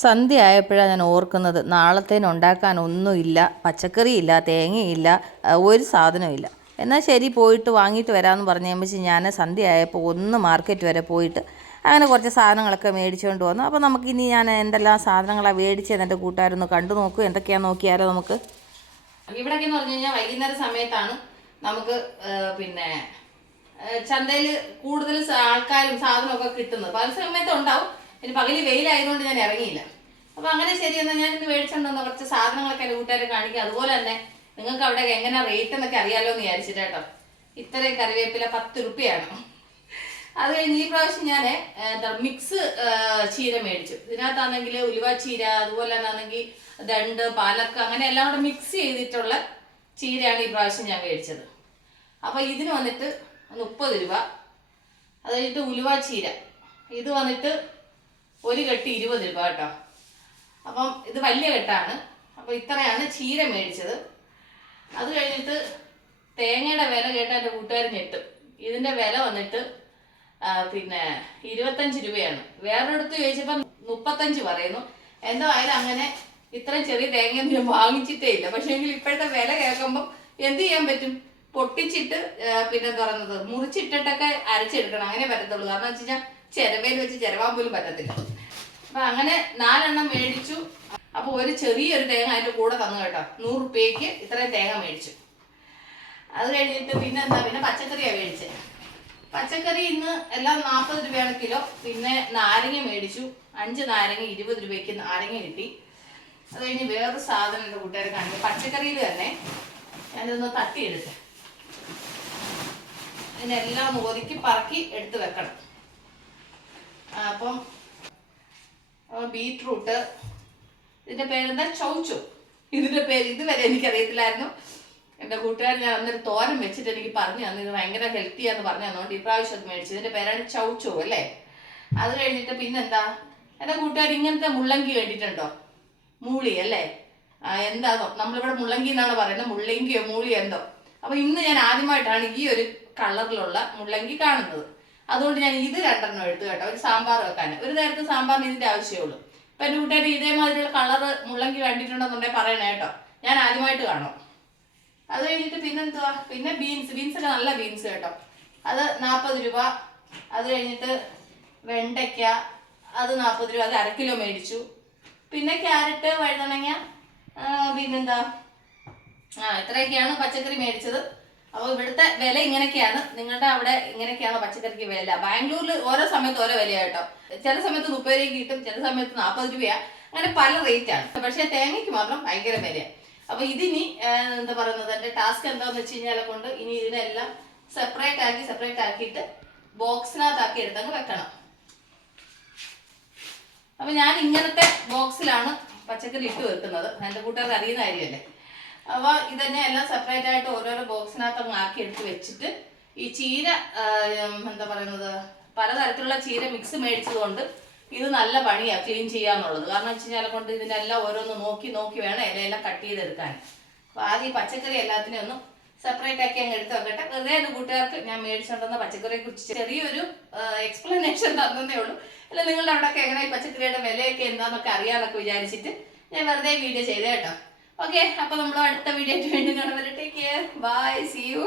സന്ധ്യ ആയപ്പോഴാണ് ഞാൻ ഓർക്കുന്നത് നാളത്തേനുണ്ടാക്കാൻ ഒന്നുമില്ല, പച്ചക്കറിയില്ല, തേങ്ങയില്ല, ഒരു സാധനമില്ല. എന്നാൽ ശരി പോയിട്ട് വാങ്ങിയിട്ട് വരാമെന്ന് പറഞ്ഞു കഴിയുമ്പോൾ ഞാൻ സന്ധ്യ ആയപ്പോൾ ഒന്ന് മാർക്കറ്റ് വരെ പോയിട്ട് അങ്ങനെ കുറച്ച് സാധനങ്ങളൊക്കെ മേടിച്ചുകൊണ്ട് വന്നു. അപ്പോൾ നമുക്കിനി ഞാൻ എന്തെല്ലാം സാധനങ്ങളാണ് മേടിച്ചത് എൻ്റെ കൂട്ടുകാരൊന്ന് കണ്ടു നോക്കൂ. എന്തൊക്കെയാണെന്ന് നോക്കിയാലോ നമുക്ക്. ഇവിടെയൊക്കെ എന്ന് പറഞ്ഞു കഴിഞ്ഞാൽ വൈകുന്നേര സമയത്താണ് നമുക്ക് പിന്നെ ചന്തയിൽ കൂടുതൽ ആൾക്കാരും സാധനമൊക്കെ കിട്ടുന്നത്. പല സമയത്ത് ഉണ്ടാവും. ഇനി പകല് വെയിലായതുകൊണ്ട് ഞാൻ ഇറങ്ങിയില്ല. അപ്പോൾ അങ്ങനെ ശരി എന്നാൽ ഞാൻ ഇന്ന് മേടിച്ചുകൊണ്ട് വന്ന കുറച്ച് സാധനങ്ങളൊക്കെ എൻ്റെ കൂട്ടുകാരെ കാണിക്കുക. അതുപോലെ തന്നെ നിങ്ങൾക്ക് അവിടെ എങ്ങനെ റേറ്റ് എന്നൊക്കെ അറിയാലോ എന്ന് വിചാരിച്ചിട്ട് കേട്ടോ. ഇത്രയും കറിവേപ്പില 10 രൂപയാണ്. അത് കഴിഞ്ഞ് ഈ പ്രാവശ്യം ഞാൻ മിക്സ് ചീര മേടിച്ചു. ഇതിനകത്താണെങ്കിൽ ഉലുവ ചീര, അതുപോലെ തന്നെ ആണെങ്കിൽ ദണ്ട്, പാലക്ക, അങ്ങനെ എല്ലാം കൂടെ മിക്സ് ചെയ്തിട്ടുള്ള ചീരയാണ് ഈ പ്രാവശ്യം ഞാൻ മേടിച്ചത്. അപ്പോൾ ഇതിന് വന്നിട്ട് 30 രൂപ. അത് കഴിഞ്ഞിട്ട് ഉലുവ ചീര ഇത് വന്നിട്ട് ഒരു കെട്ട് 20 രൂപ കേട്ടോ. അപ്പം ഇത് വലിയ കെട്ടാണ്. അപ്പോൾ ഇത്രയാണ് ചീര മേടിച്ചത്. അത് കഴിഞ്ഞിട്ട് തേങ്ങയുടെ വില കേട്ടാൽ എൻ്റെ കൂട്ടുകാർ ഞെട്ടും. ഇതിൻ്റെ വില വന്നിട്ട് പിന്നെ 25 രൂപയാണ്. വേറൊരിടത്ത് ചോദിച്ചപ്പോൾ 35 പറയുന്നു. എന്തായാലും അങ്ങനെ ഇത്രയും ചെറിയ തേങ്ങയൊന്നും ഞാൻ വാങ്ങിച്ചിട്ടേ ഇല്ല. പക്ഷേ എങ്കിൽ ഇപ്പോഴത്തെ വില കേൾക്കുമ്പോൾ എന്ത് ചെയ്യാൻ പറ്റും? പൊട്ടിച്ചിട്ട് പിന്നെ തുറന്നത് മുറിച്ചിട്ടിട്ടൊക്കെ അരച്ചെടുക്കണം, അങ്ങനെ പറ്റത്തുള്ളൂ. കാരണം വെച്ച് കഴിഞ്ഞാൽ ചിരവയിൽ വെച്ച് ചിരവാൻ പോലും പറ്റത്തില്ല. അപ്പം അങ്ങനെ 4 എണ്ണം മേടിച്ചു. അപ്പോൾ ഒരു ചെറിയൊരു തേങ്ങ അതിൻ്റെ കൂടെ തന്നു കേട്ടോ. 100 രൂപയ്ക്ക് ഇത്രയും തേങ്ങ മേടിച്ചു. അത് കഴിഞ്ഞിട്ട് പിന്നെ പച്ചക്കറിയാണ് മേടിച്ചത്. പച്ചക്കറി ഇന്ന് എല്ലാം 40 രൂപയാണ് കിലോ. പിന്നെ നാരങ്ങ മേടിച്ചു. 5 നാരങ്ങ 20 രൂപയ്ക്ക് നാരങ്ങ കിട്ടി. അത് കഴിഞ്ഞ് വേറൊരു സാധനം എൻ്റെ കൂട്ടുകാരെ കാണിക്കും. പച്ചക്കറിയിൽ തന്നെ ഞാനിതൊന്ന് തട്ടിയെടുത്ത് ഇതിനെല്ലാം ഒന്ന് ഒതുക്കി പറക്കി എടുത്ത് വെക്കണം. അപ്പം ബീട്രൂട്ട്, ഇതിൻ്റെ പേരെന്താ? ചൗച്ചോ. ഇതിൻ്റെ പേര് ഇതുവരെ എനിക്കറിയത്തില്ലായിരുന്നു. എൻ്റെ കൂട്ടുകാരൻ ഞാൻ അന്നൊരു തോരൻ വെച്ചിട്ട് എനിക്ക് പറഞ്ഞു തന്നു. ഇത് ഭയങ്കര ഹെൽത്തിയാന്ന് പറഞ്ഞു തന്നുകൊണ്ട് ഈ പ്രാവശ്യം അത് മേടിച്ചു. ഇതിൻ്റെ പേരാണ് ചൗച്ചോ അല്ലേ. അത് കഴിഞ്ഞിട്ട് പിന്നെന്താ, എൻ്റെ കൂട്ടുകാർ ഇങ്ങനത്തെ മുള്ളങ്കി വേണ്ടിയിട്ടുണ്ടോ? മൂളി അല്ലേ, എന്താണോ നമ്മളിവിടെ മുള്ളങ്കി എന്നാണ് പറയുന്നത്, മുള്ളങ്കിയോ മൂളിയോ എന്തോ. അപ്പോൾ ഇന്ന് ഞാൻ ആദ്യമായിട്ടാണ് ഈ ഒരു കളറിലുള്ള മുള്ളങ്കി കാണുന്നത്. അതുകൊണ്ട് ഞാൻ ഇത് 2 എണ്ണം എടുത്തു കേട്ടോ. ഒരു സാമ്പാർ വെക്കാൻ, ഒരു നേരത്തെ സാമ്പാറിന് ഇതിൻ്റെ ആവശ്യമുള്ളൂ. ഇപ്പം എൻ്റെ കൂട്ടുകാർ ഇതേമാതിരിയുള്ള കളറ് മുള്ളങ്കി കണ്ടിട്ടുണ്ടെന്നുണ്ടെങ്കിൽ പറയണേ കേട്ടോ, ഞാൻ ആദ്യമായിട്ട് കാണും. അത് കഴിഞ്ഞിട്ട് പിന്നെന്തുവാ, പിന്നെ ബീൻസൊക്കെ നല്ല ബീൻസ് കേട്ടോ. അത് 40 രൂപ. അത് കഴിഞ്ഞിട്ട് വെണ്ടയ്ക്ക, അത് 40 രൂപ. അത് 1/2 കിലോ മേടിച്ചു. പിന്നെ ക്യാരറ്റ്, വഴുതനങ്ങ, പിന്നെന്താ ഇത്രയൊക്കെയാണ് പച്ചക്കറി മേടിച്ചത്. അപ്പോൾ ഇവിടുത്തെ വില ഇങ്ങനെയൊക്കെയാണ്. നിങ്ങളുടെ അവിടെ ഇങ്ങനെയൊക്കെയാണോ പച്ചക്കറിക്ക് വില? ബാംഗ്ലൂരിൽ ഓരോ സമയത്ത് ഓരോ വിലയാട്ടോ. ചില സമയത്ത് 30 രൂപ കിട്ടും, ചില സമയത്ത് 40 രൂപയാണ്. അങ്ങനെ പല റേറ്റാണ്. പക്ഷേ തേങ്ങയ്ക്ക് മാത്രം ഭയങ്കര വിലയാണ്. അപ്പോൾ ഇതിനി എന്താ പറയുന്നത്, എൻ്റെ ടാസ്ക് എന്താണെന്ന് വെച്ച് കഴിഞ്ഞാൽ കൊണ്ട് ഇനി ഇതിനെല്ലാം സെപ്പറേറ്റ് ആക്കിയിട്ട് ബോക്സിനകത്താക്കി എടുത്തങ്ങ് വെക്കണം. അപ്പോൾ ഞാൻ ഇങ്ങനത്തെ ബോക്സിലാണ് പച്ചക്കറി ഇട്ട് വെക്കുന്നത്. എൻ്റെ കൂട്ടുകാർക്ക് അറിയുന്ന കാര്യമല്ലേ. അപ്പോൾ ഇതന്നെ എല്ലാം സെപ്പറേറ്റ് ആയിട്ട് ഓരോരോ ബോക്സിനകത്ത് അങ്ങ് ആക്കി എടുത്ത് വെച്ചിട്ട് ഈ ചീര എന്താ പറയുന്നത്, പലതരത്തിലുള്ള ചീര മിക്സ് മേടിച്ചത് കൊണ്ട് ഇത് നല്ല പണിയാണ് ക്ലീൻ ചെയ്യാന്നുള്ളത്. കാരണം വെച്ച് കഴിഞ്ഞാൽ കൊണ്ട് ഇതിനെല്ലാം ഓരോന്ന് നോക്കി വേണം ഇലയെല്ലാം കട്ട് ചെയ്തെടുക്കാൻ. അപ്പോൾ ആദ്യം ഈ പച്ചക്കറി എല്ലാത്തിനെയും ഒന്ന് സെപ്പറേറ്റ് ആക്കി അങ്ങ് എടുത്ത് വെക്കട്ടെ. വെറുതെ എൻ്റെ കൂട്ടുകാർക്ക് ഞാൻ മേടിച്ചുകൊണ്ടുവന്ന പച്ചക്കറിയെ കുറിച്ച് ചെറിയൊരു എക്സ്പ്ലനേഷൻ തന്നേ ഉള്ളൂ. അല്ല നിങ്ങളുടെ അവിടെയൊക്കെ എങ്ങനെ ഈ പച്ചക്കറിയുടെ വിലയൊക്കെ എന്താണെന്നൊക്കെ അറിയാമെന്നൊക്കെ വിചാരിച്ചിട്ട് ഞാൻ വെറുതെ വീഡിയോ ചെയ്തേ കേട്ടോ. ഓക്കെ, അപ്പോൾ നമ്മൾ അടുത്ത വീഡിയോ ആയിട്ട് വീണ്ടും കാണുന്നത്. Take care, bye, see U.